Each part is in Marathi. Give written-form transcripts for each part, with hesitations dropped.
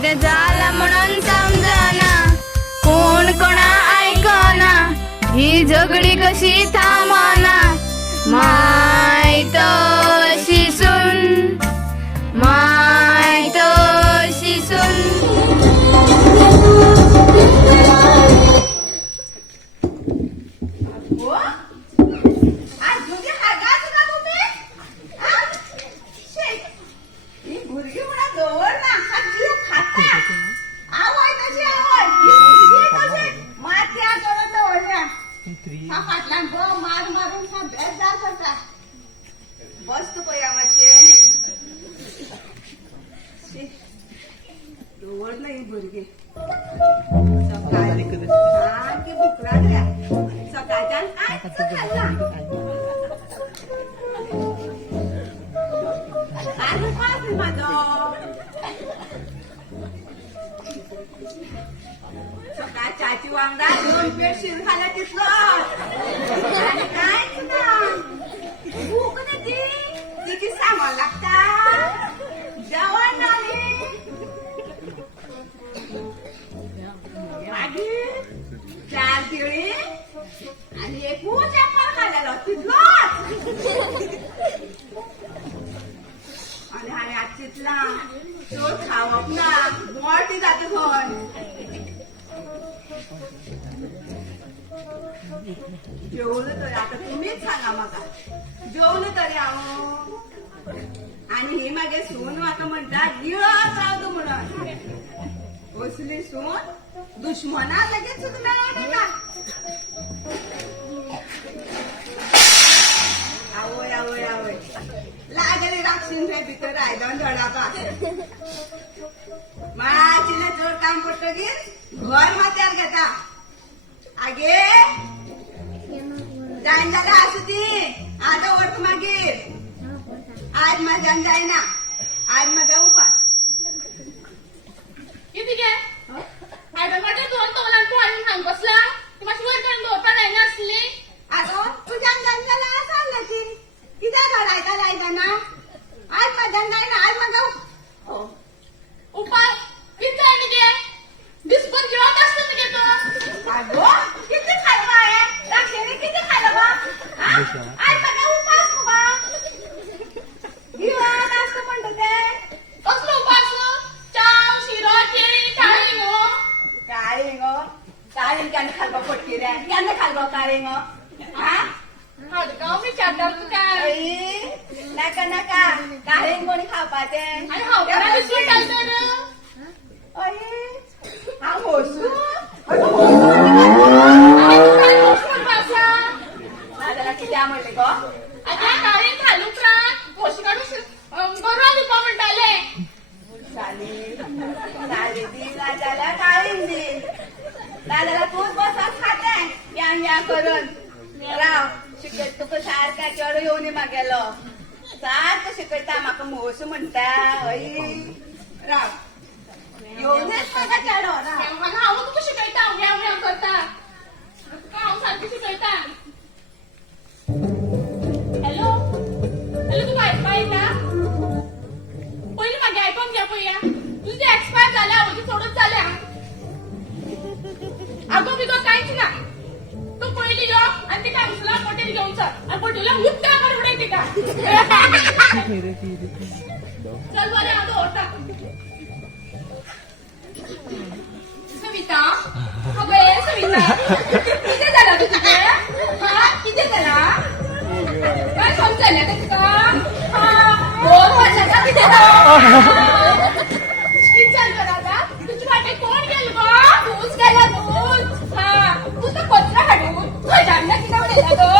किती झाला म्हणून समजना, कोण कोणा ऐकना, ही झगडी कशी थांबना, माय तशी सून, माय तशी सून. मस्त पयामाचे डोळ नाही भुरगे सकाळी भूक लागल्या सकाळच्या सकाळ चाची वांगडा 2 पेट शिर खाला तिथलं काय ना भूक नाही ती सामान लागता जेवण नाही मागे 4 केळी आणि एक चप्पल खाल्लेलं तिथलं आणि हाय आजचितला तो खावप ना मोठी जाते खंय जेवलं तरी आता तुम्हीच सांगा मला जेवलं तरी आहो आणि हे मागे सून आता म्हणतात गिळत राहतो म्हणून असली सून दुश्मना लगेच चुकणार का आवय आवय आवय लागले राक्षीन रे भितर रायदन धडापा माझीला जोर काम पडतो की घर मात्यार घेता आगे जाईन झाला असू ती आता ओढतो मागीर आज माझ्या जाईना आज माझा उपास किती गे आयडन वाटे दोन तोलान पोळी खाऊन बसला ती माझी वर करून दोपा नाही नसली आता तुझ्या जंगला सांगला की किती घडायचा लायचा ना आज माझ्या जाईना आज माझा उपास किती आहे गे दिसभर जेवत असतो गे तो अगो किती खाल्लं आहे राक्षेने किती खाल्लं बा आज माझा उपास बा जीवन असतं म्हणतो ते कसलो उपास चाव शिरो केळी काळी गो काळी त्याने खालबा पटकी रे त्याने खालबा काळी हा हाडकाव विचारता तू काय नका नका काळी कोणी खापाते आणि हाव करा दिसली काय तर हा होसू माझ्याला किती आवडले ग आता काळी घालू प्राण पोशी काढू बरोबर दुपा म्हणताले चाली चाली दी राजाला काळी दी दादाला तूच बसा खाते या करून राव शिकत तुका सारखा चढ येऊन मागेलो सारखं शिकयता म्हाका मोस म्हणता हय राव येऊनच म्हाका चढो राव मला हाव तुका शिकयता व्याव व्याव करता तुका हाव सारखी शिकयता हॅलो हॅलो तू ऐकता पहिले मागे ऐकून घ्या पया तुझे एक्सपायर झाल्या आवडी सोडून झाल्या अगो बिगो काहीच ना तू पहिली जो आणि ते काय उचला पटेल घेऊन चल आणि पटेलला मुद्दा कर उडायचे का चल बरे आता होता सविता अबे सविता किती झाला तू तुझे हा किती झाला काय समजायला का तुका हा 2 वर्षाचा किती झाला किती चाल कर आता तुझी वाटे कोण गेल गं तूच गेला तूच हा तू तर पत्र काढून खजाना किती उडेला गं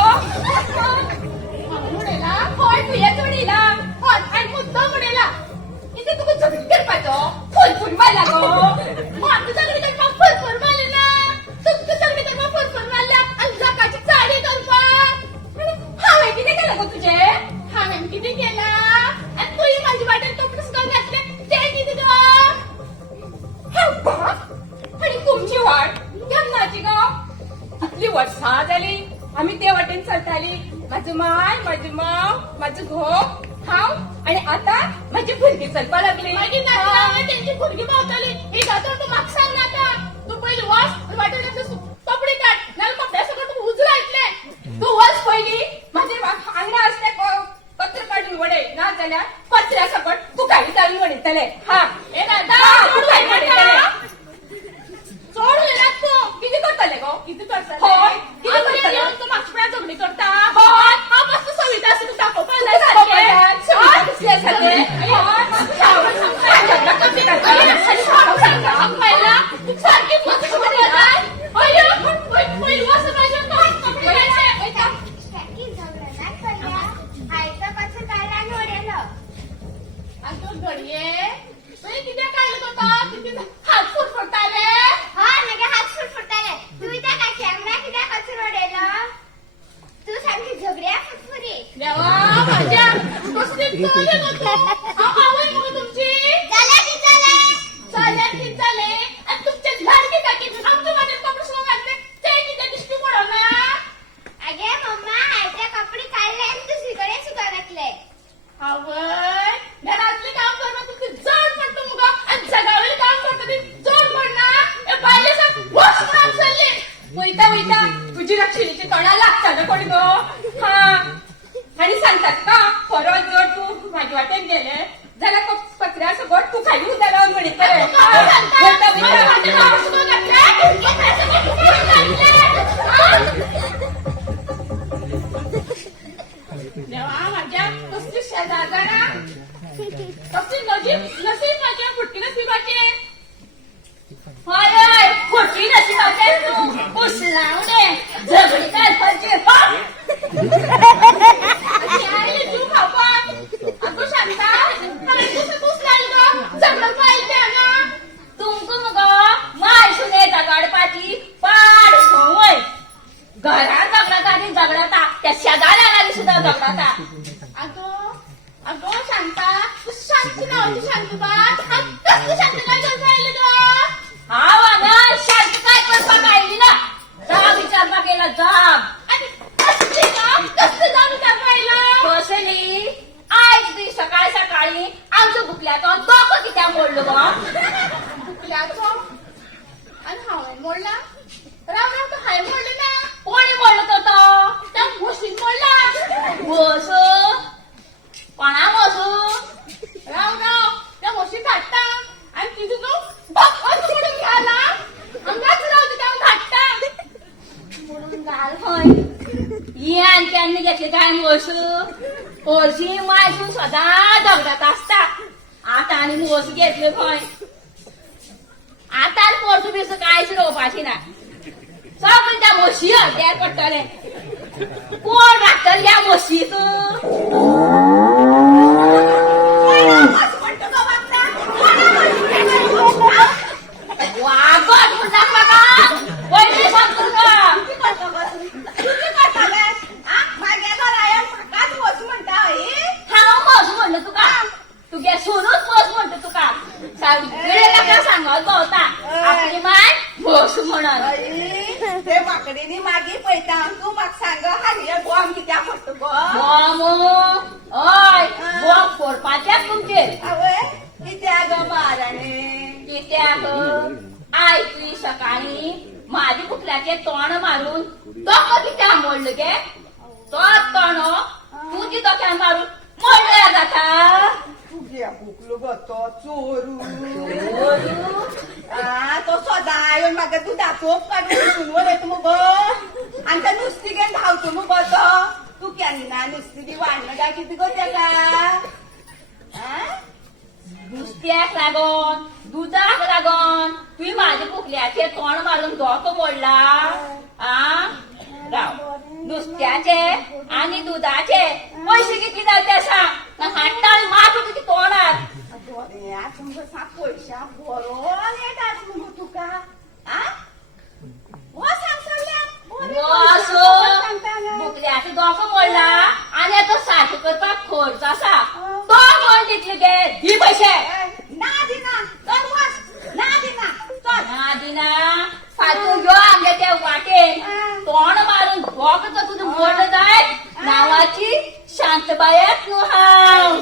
उडेला होय तुया चढीला होय आणि मुद्दा उडेला इथे तुका झगडी करपाचो फुल मारला गं मग तुझ्या घरी तर मग फुल मारले ना तुझ्या घरी तर मग फुल मारल्या आणि जगाची चाडी करपा हावे किती केलं गं तुझे हावे किती केला आणि तूही माझी वाटेल तो पुस्तक घातले ते किती गं आणि तुमची वाट केमनाची गं आपली वाट सहा झाली आम्ही ते वाटेन चलताली माझी माय माझी माव माझं घो हाव आणि आता माझी भुरगी चलपा लागली माझी ती भुरगी पावतली ही जातो तू म्हाका सांग नाका तू पयली वच वाटेर कपडे काड नाल्यार कपड्या सकट तू उजरायतले तू वच पयली म्हाजे आंगणा असते कचरो काडून वडय ना जाल्यार कचऱ्या सकट तू काही जाऊन वडयतले हा ए दादा तू काही वडयतले चोड उलयनात तू किती करतले गो किती करतले होय किती करतले तू म्हाका झगडी करता होय हांव मस्त सविता आसा तू दाखोवपाक जाय सारकें सविता कसले सारकें सारकी मस्त जाय अयो पयली वच माझ्या कपडे घालचे अगं घडये तुवें कितें काडलें गो तो किती हात फुटफुटताले देवा माझ्या कसली चले गो तू हांव आवय मगो तुमची चाले ती चाले आणि तुमचे लाडके काकी आमचे माझे कपडे सुद्धा घातले ते किती दिसती पडना आवय घरातले काम करणं तुमचे जड पडतो मग आणि जगावेले काम करतो ते जड पडणार ए पाहिले सांग वस काम चालले वैता वैता तुझी रक्षिणीची तोंडा लागतात कोणी गो हा आणि सांगतात का परत जर तू माझ्या वाटेन गेले जाल्यार कचऱ्या सकट तू खाली उद्या लावून म्हणितले देवा माझ्या कसली शेजार जाणा कसली नशीब माझ्या फुटकी नशिबाचे होय होय खोटी नशिबाचे तू उसलावणे झगडी काढपाचे तू खावपाक अगो शांता मला तूच लागलो झगडं पाहिजे ना तुमको मग माय सुने काढपाची पाड होय घरात झगडता त्या शेजाऱ्या लागली सुद्धा झगडता अगो शांता तू शांती नव्हती शांतबा कसली शांती काय करता राहिली ग हा शांती काय करता राहिली ना जा विचारता केला जाब आणि कसली जा विचारता राहिला कसली आज ती सकाळी सकाळी आमच्या बुकल्याचो डोकं कित्या मोडलो ग बुकल्याचो आणि हांवें मोडला राव राव तो हाय मोडले ना कोणी मोडलो तो त्या म्हशीन मोडला म्हस कोणा म्हस राव राव त्या म्हशी धाडटा आणि तिथून तो बकवास सोडून घ्याला अंगाच रावते त्या धाडटा म्हणून घाल हय यान त्यांनी घेतले काय म्हस हरशी मायसून सदां झगडत असता आता आणि म्हस घेतले खंय आता पोरसू बिसू कांयच रोवपाची ना सगळी त्या म्हशी हड्ड्यार पडटले कोण राखतले त्या म्हशीक वागत म्हणटा म्हाका पयलीं सांगता माझ्या घरा म्हाकाच वच म्हणटा हांव म्हस म्हणलं तुका तुगे सोनूच म्हस म्हणटा तुका सगळे ताका सांगत भोंवता आपली माय म्हस म्हणून ते माकडेनी मागीर पळयता तू म्हाका सांग हांगे बॉम्ब कित्याक पडटा गो बॉम्ब हय बॉम्ब फोडपाचेच तुमचे आवय कित्याक गो महाराणी कित्याक आयची सकाळी माझी कुठल्याचे तोंड मारून डोकं कित्याक मोडलं गे तोच तोंड तुझी डोक्यान मारून मोडल्या जाता तुगे भुकलो गो तो चोरू तो सदां येवन म्हाका दुदाचो काडून विकून वडयता मुगो आनी ते नुस्तें घेवन धांवता मुगो तो तूं केन्ना नुस्तें बी वाडना काय कितें गो तेका नुस्त्याक लागोन दुधाक लागोन तुवें म्हाज्या कुकल्याचे तोंड मारून डोको मोडला आ राव नुस्त्याचे आनी दुधाचे पयशे कितले जाले ते सांग हाडटा आनी मारता तुजी तोंडार दोऱ्याक मुगो पयशा बरो येतात मुगो तुका हो सांग बुकल्याचो डोको मोडला आनी आतां सारको करपाक खर्च आसा तो कोण दितले गे दी पयशे ना दिना चल वच ना दिना चल ना दिना फालतू यो आमगे ते वाटेन तोंड मारून भोग तुझं मोडलं जाय नावाची शांतबायच न्हू हांव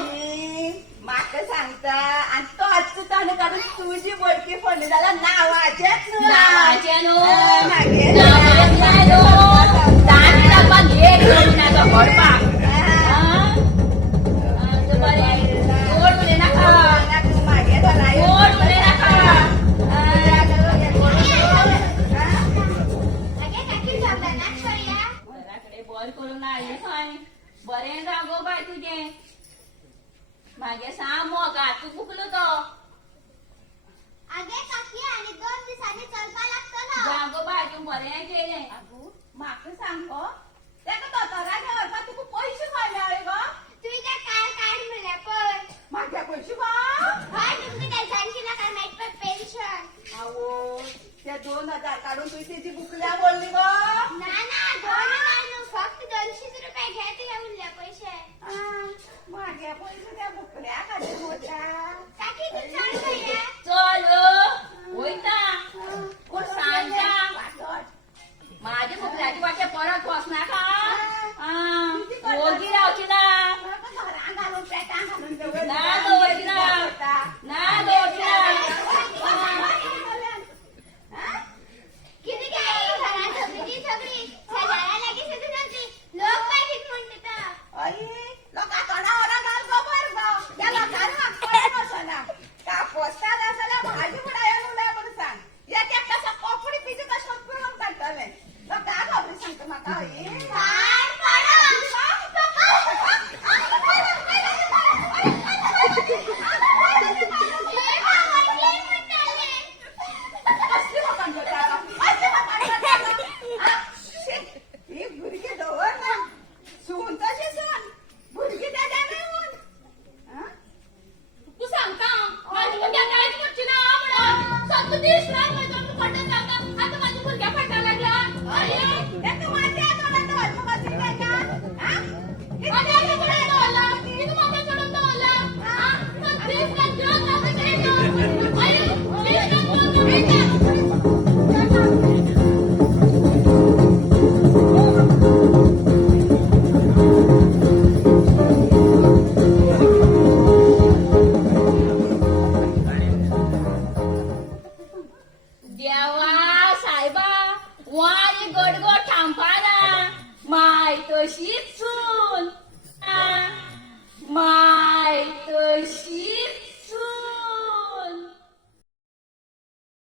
बरें जागो बाय तुजें मागे सांग मोगा तू बुकलो तो आगे काकी आणि 2 दिवसांनी चलपा लागतलो जागो बाय तू बरें केलें आगो म्हाका सांग गो तेका दोतोरा घेवपा तुका पयशे खंय मेळ्ळे गो तुवें ते कार्ड म्हणल्या पळय म्हागे पयशे गो हय तुमकां टेन्शन नाका मेळटा पेन्शन आवो ते 2000 काढून तुवें तेजी बुकल्या बोलली गो ना ना 2000 न्हू फक्त 200 रुपया घे तुवें उरले पयशे म्हागे पयशे त्या बुकल्या खातीर वता काकी तू चल खंय चल वयता पूण सांगता माझे बुकल्याची वाटे परत वचनाका ओगी रावची ना ना दवरची ना ना दवरची ना किती काय घरात सगळी शेजाऱ्या लागीं सुद्दां जाती लोक पाहिजेत म्हणटा आई लोका तोंडावर घाल गो बर गो त्या लोकांना वाटपण नसना का पोस्टार आसल्या भाजी बुडायला उलय म्हणून सांग एक एक कसा कोपडी पिजी कशा पिळून काडटले लोका खबरी सांगता म्हाका आई कसली लोकांक करता कसली लोकांक करता ही भुरगी दवर ना सून तशी सून भुरगी त्याच्या नेऊन तू सांगता माझी मुलगी काहीच करची ना म्हणून सत्तू दिस ना माझं मी पडत जाता आता माझी मुलगी पडता लागला अरे त्याचं माझ्या तोंडात वाजवा बसली काय का माझ्या आईकडे बोलला मी तुम्हाला सोडून बोलला सत्तू दिस ना जो आता काय अरे देवा साहेबा वारी गडगड थांबपाना माय तशीच सून माय तशी